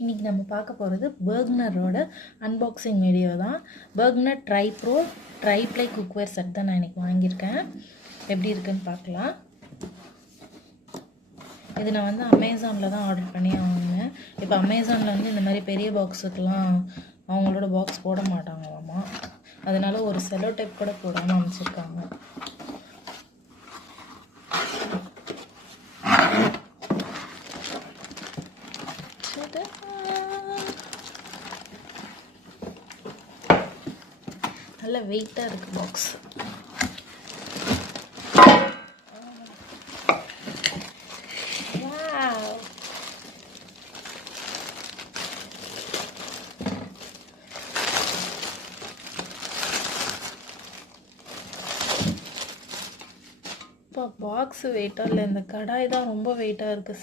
இன்றைக்கி நம்ம பார்க்க போகிறது பர்க்னரோட அன்பாக்சிங் வீடியோ தான். Bergner try bro try play cookware set தான் நான் இன்றைக்கி வாங்கியிருக்கேன். எப்படி இருக்குன்னு பார்க்கலாம். இது நான் வந்து அமேசானில் தான் ஆர்டர் பண்ணி வாங்கினேன். இப்போ அமேசானில் வந்து இந்த மாதிரி பெரிய பாக்ஸுக்கெலாம் அவங்களோட பாக்ஸ் போட மாட்டாங்களாமா. அதனால ஒரு செலோ டைப் கூட போடாமல் அமைச்சிருக்காங்க. நல்ல வெயிட்டாக இருக்குது பாக்ஸ். இப்போ பாக்ஸ் வெயிட்டாக இல்லை, இந்த கடாய் தான் ரொம்ப வெயிட்டாக இருக்குது.